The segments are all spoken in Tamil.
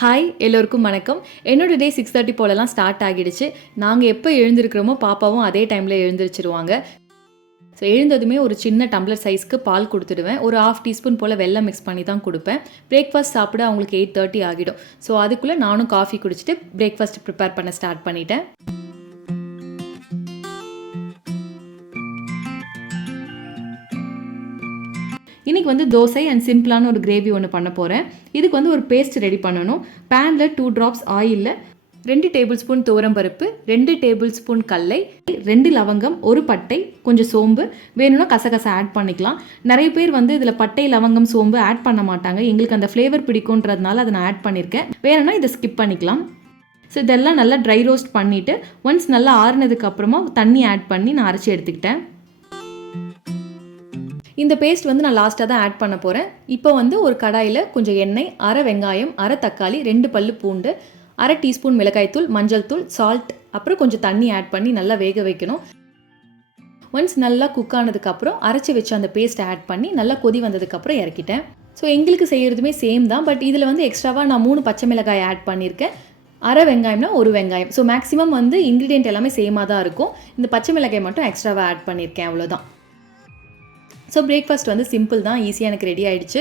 ஹாய் எல்லோருக்கும் வணக்கம். என்னோட டே 6:30 போலலாம் ஸ்டார்ட் ஆகிடுச்சு. நாங்கள் எப்போ எழுந்திருக்கிறோமோ பாப்பாவும் அதே டைமில் எழுந்திரிச்சிருவாங்க. ஸோ எழுந்ததுமே ஒரு சின்ன டம்ளர் சைஸ்க்கு பால் கொடுத்துடுவேன். ஒரு 1/2 டீஸ்பூன் போல் வெல்லம் மிக்ஸ் பண்ணி தான் கொடுப்பேன். பிரேக்ஃபாஸ்ட் சாப்பிட அவங்களுக்கு 8:30 ஆகிடும். ஸோ அதுக்குள்ளே நானும் காஃபி குடிச்சிட்டு பிரேக்ஃபாஸ்ட் ப்ரிப்பேர் பண்ண ஸ்டார்ட் பண்ணிட்டேன். இன்றைக்கி வந்து தோசை அண்ட் சிம்பிளான ஒரு கிரேவி ஒன்று பண்ண போகிறேன். இதுக்கு வந்து ஒரு பேஸ்ட் ரெடி பண்ணணும். பேனில் 2 drops ஆயிலில் 2 டேபிள் ஸ்பூன் துவரம்பருப்பு, 2 டேபிள் ஸ்பூன் கடலை, 2 லவங்கம், 1 பட்டை, கொஞ்சம் சோம்பு, வேணும்னா கசகசா ஆட் பண்ணிக்கலாம். நிறைய பேர் வந்து இதில் பட்டை, லவங்கம், சோம்பு ஆட் பண்ண மாட்டாங்க. எங்களுக்கு அந்த ஃப்ளேவர் பிடிக்குன்றதுனால அதை நான் ஆட் பண்ணியிருக்கேன். வேணும்னா இதை ஸ்கிப் பண்ணிக்கலாம். ஸோ இதெல்லாம் நல்லா ட்ரை ரோஸ்ட் பண்ணிவிட்டு ஒன்ஸ் நல்லா ஆறுனதுக்கப்புறமா தண்ணி ஆட் பண்ணி நான் அரைச்சி எடுத்துக்கிட்டேன். இந்த பேஸ்ட் வந்து நான் லாஸ்ட்டாக தான் ஆட் பண்ண போகிறேன். இப்போ வந்து ஒரு கடாயில் கொஞ்சம் எண்ணெய், அரை வெங்காயம், அரை தக்காளி, 2 பல்லு பூண்டு, அரை டீஸ்பூன் மிளகாய்த்தூள், மஞ்சள் தூள், சால்ட், அப்புறம் கொஞ்சம் தண்ணி ஆட் பண்ணி நல்லா வேக வைக்கணும். ஒன்ஸ் நல்லா குக் ஆனதுக்கப்புறம் அரைச்சி வச்சு அந்த பேஸ்ட்டை ஆட் பண்ணி நல்லா கொதி வந்ததுக்கப்புறம் இறக்கிட்டேன். ஸோ எங்களுக்கு செய்கிறதுமே சேம் தான். பட் இதில் வந்து எக்ஸ்ட்ராவாக நான் 3 பச்சை மிளகாய் ஆட் பண்ணியிருக்கேன். அரை வெங்காயம்னா 1 வெங்காயம். ஸோ மேக்ஸிமம் வந்து இன்க்ரீடியன்ட் எல்லாமே சேமாக தான் இருக்கும். இந்த பச்சை மிளகாய் மட்டும் எக்ஸ்ட்ராவாக ஆட் பண்ணியிருக்கேன், அவ்வளோதான். ஸோ பிரேக்ஃபாஸ்ட் வந்து சிம்பிள் தான், ஈஸியாக எனக்கு ரெடி ஆகிடுச்சு.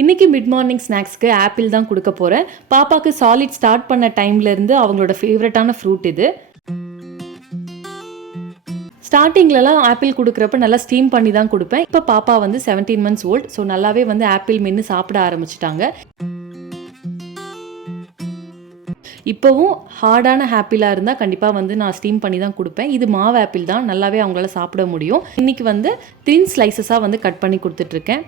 இன்றைக்கி மிட் மார்னிங் ஸ்நாக்ஸ்க்கு ஆப்பிள் தான் கொடுக்க போகிறேன். பாப்பாவுக்கு சாலிட் ஸ்டார்ட் பண்ண டைம்லேருந்து அவங்களோட ஃபேவரட்டான ஃப்ரூட் இது. ஸ்டார்டிங்லலாம் ஆப்பிள் கொடுக்குறப்ப நல்லா ஸ்டீம் பண்ணி தான் கொடுப்பேன். இப்போ பாப்பா வந்து 17 months old. ஸோ நல்லாவே வந்து ஆப்பிள் மென்று சாப்பிட ஆரம்பிச்சிட்டாங்க. இப்போவும் ஹார்டான ஆப்பிளாக இருந்தால் கண்டிப்பாக வந்து நான் ஸ்டீம் பண்ணி தான் கொடுப்பேன். இது மாவு ஆப்பிள் தான், நல்லாவே அவங்களால சாப்பிட முடியும். இன்றைக்கி வந்து தின் ஸ்லைசஸாக வந்து கட் பண்ணி கொடுத்துட்ருக்கேன்.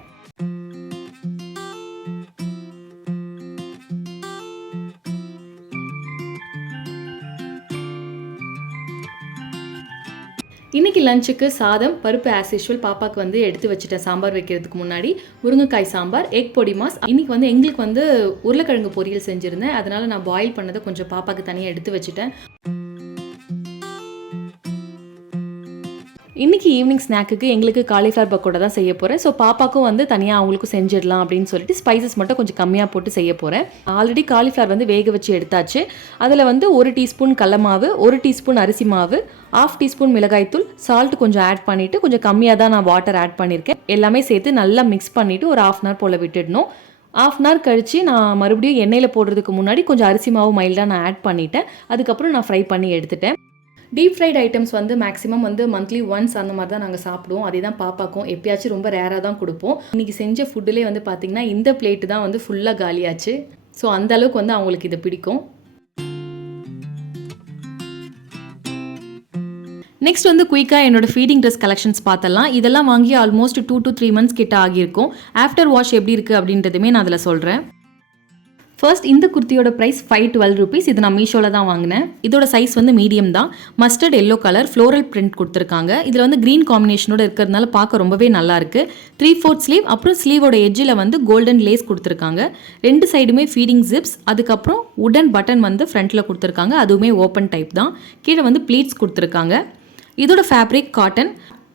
இன்றைக்கி லஞ்சுக்கு சாதம், பருப்பு ஆஸ் யூஷுவல் பாப்பாவுக்கு வந்து எடுத்து வச்சுட்டேன். சாம்பார் வைக்கிறதுக்கு முன்னாடி முருங்கைக்காய் சாம்பார், எக் பொடி மாஸ். இன்றைக்கி வந்து எங்களுக்கு வந்து உருளைக்கிழங்கு பொரியல் செஞ்சுருந்தேன். அதனால் நான் பாயில் பண்ணதை கொஞ்சம் பாப்பாவுக்கு தனியாக எடுத்து வச்சுட்டேன். இன்றைக்கி ஈவினிங் ஸ்நாக்குக்கு எங்களுக்கு காலிஃப்ளவர் பக்கோடா தான் செய்ய போகிறேன். ஸோ பாப்பாக்கும் வந்து தனியாக அவங்களுக்கும் செஞ்சிடலாம் அப்படின்னு சொல்லிட்டு ஸ்பைசஸ் மட்டும் கொஞ்சம் கம்மியாக போட்டு செய்ய போகிறேன். ஆல்ரெடி காலிஃப்ளவர் வந்து வேக வச்சு எடுத்தாச்சு. அதில் வந்து 1 டீஸ்பூன் கடல மாவு, 1 டீஸ்பூன் அரிசி மாவு, 1/2 டீஸ்பூன் மிளகாய்த்தூள், சால்ட் கொஞ்சம் ஆட் பண்ணிவிட்டு கொஞ்சம் கம்மியாக தான் நான் வாட்டர் ஆட் பண்ணியிருக்கேன். எல்லாமே சேர்த்து நல்லா மிக்ஸ் பண்ணிவிட்டு ஒரு 1/2 hour போல் விட்டுடணும். 1/2 hour கழித்து நான் மறுபடியும் எண்ணெயில் போடுறதுக்கு முன்னாடி கொஞ்சம் அரிசி மாவு மைல்டாக நான் ஆட் பண்ணிவிட்டேன். அதுக்கப்புறம் நான் ஃப்ரை பண்ணி எடுத்துட்டேன். டீப் ஃப்ரைட் ஐட்டம்ஸ் வந்து மேக்ஸிமம் வந்து மந்த்லி ஒன்ஸ் அந்த மாதிரி தான் நாங்கள் சாப்பிடுவோம். அதே தான் பாப்பாக்கும் எப்பயாச்சும் ரொம்ப ரேராக தான் கொடுப்போம். இன்றைக்கி செஞ்ச ஃபுட்டுலேயே வந்து பார்த்திங்கன்னா இந்த பிளேட்டு தான் வந்து ஃபுல்லாக காலியாச்சு. ஸோ அந்தளவுக்கு வந்து அவங்களுக்கு இது பிடிக்கும். நெக்ஸ்ட் வந்து குயிக்காக என்னோட ஃபீடிங் ட்ரெஸ் கலெக்ஷன்ஸ் பார்த்தலாம். இதெல்லாம் வாங்கி ஆல்மோஸ்ட் 2 to 3 months கிட்ட ஆகியிருக்கும். ஆஃப்டர் வாஷ் எப்படி இருக்குது அப்படின்றதுமே நான் அதில் சொல்கிறேன். ஃபர்ஸ்ட் இந்த குர்த்தியோட ப்ரைஸ் 512 rupees. இது நான் மீஷோவில் தான் வாங்கினேன். இதோட சைஸ் வந்து மீடியம் தான். Mustard yellow colour floral print கொடுத்துருக்காங்க. இதில் வந்து க்ரீன் காம்பினேஷனோட இருக்கிறதுனால பார்க்க ரொம்பவே நல்லாயிருக்கு. 3/4 ஸ்லீவ், அப்புறம் ஸ்லீவோட எட்ஜில் வந்து கோல்டன் லேஸ் கொடுத்துருக்காங்க. 2 சைடுமே ஃபீடிங் ஜிப்ஸ், அதுக்கப்புறம் உடன் பட்டன் வந்து ஃப்ரண்ட்டில் கொடுத்துருக்காங்க. அதுவுமே ஓப்பன் டைப் தான். கீழே வந்து ப்ளீட்ஸ் கொடுத்துருக்காங்க. இதோட ஃபேப்ரிக் காட்டன்.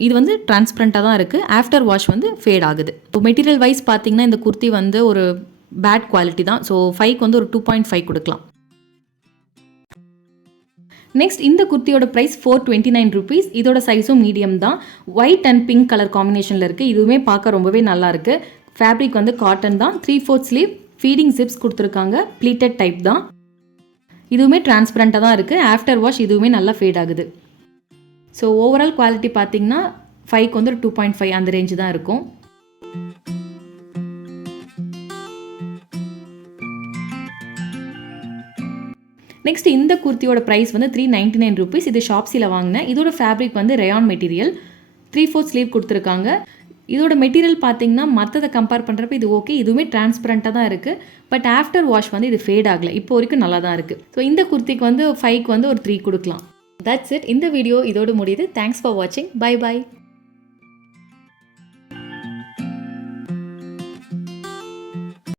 இது வந்து டிரான்ஸ்பரண்ட்டாக தான் இருக்குது. ஆஃப்டர் வாஷ் வந்து ஃபேட் ஆகுது. இப்போ மெட்டீரியல் வைஸ் பார்த்தீங்கன்னா இந்த குர்த்தி வந்து ஒரு பேட் குவாலிட்டி தான். ஸோ 5க்கு வந்து ஒரு 2.5 கொடுக்கலாம். நெக்ஸ்ட் இந்த குர்த்தியோட ப்ரைஸ் 429 rupees. இதோட சைஸும் மீடியம் தான். ஒயிட் அண்ட் பிங்க் கலர் காம்பினேஷனில் இருக்குது. இதுவுமே பார்க்க ரொம்பவே நல்லாயிருக்கு. ஃபேப்ரிக் வந்து காட்டன் தான். 3/4 ஸ்லீவ், ஃபீடிங் ஜிப்ஸ் கொடுத்துருக்காங்க. ப்ளீட்டட் டைப் தான். இதுவுமே டிரான்ஸ்பரண்ட்டாக தான் இருக்குது. ஆஃப்டர் வாஷ் இதுவுமே நல்லா ஃபேட் ஆகுது. ஸோ ஓவரால் குவாலிட்டி பார்த்தீங்கன்னா 5க்கு வந்து ஒரு 2.5 அந்த ரேஞ்சு தான் இருக்கும். நெக்ஸ்ட் இந்த குர்த்தியோட ப்ரைஸ் வந்து 399 rupees. இது ஷாப்ஸில் வாங்கினேன். இதோட ஃபேப்ரிக் வந்து ரயான் மெட்டீரியல். 3/4 ஸ்லீவ் கொடுத்துருக்காங்க. இதோட மெட்டீரியல் பார்த்தீங்கன்னா மற்றதை கம்பேர் பண்ணுறப்ப இது ஓகே. இதுவுமே டிரான்ஸ்பரண்ட்டாக தான் இருக்குது. பட் ஆஃப்டர் வாஷ் வந்து இது ஃபேட் ஆகலை. இப்போ வரைக்கும் நல்லா தான் இருக்குது. ஸோ இந்த குர்த்திக்கு வந்து 5க்கு வந்து ஒரு 3 கொடுக்கலாம். That's it. இந்த வீடியோ இதோடு முடியுது. தேங்க்ஸ் ஃபார் வாட்சிங். Bye bye.